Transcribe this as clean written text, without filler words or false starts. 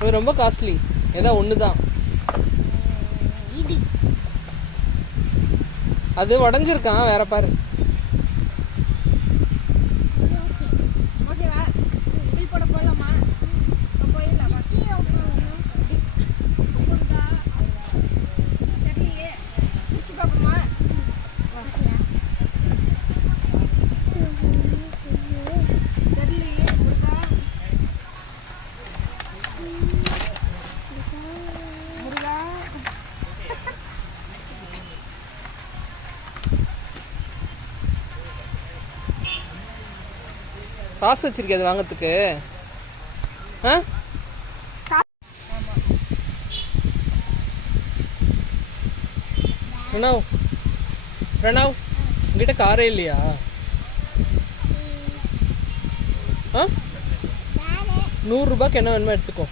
இது ரொம்ப காஸ்ட்லி. ஏதோ ஒன்று தான். அது உடஞ்சிருக்கான். வேற பாரு. காசு வச்சிருக்கேன் அது வாங்கிறதுக்கு. பிரணவ் பிரணவ் உங்ககிட்ட காரே இல்லையா? $100 என்ன வேணுமோ எடுத்துக்கோ.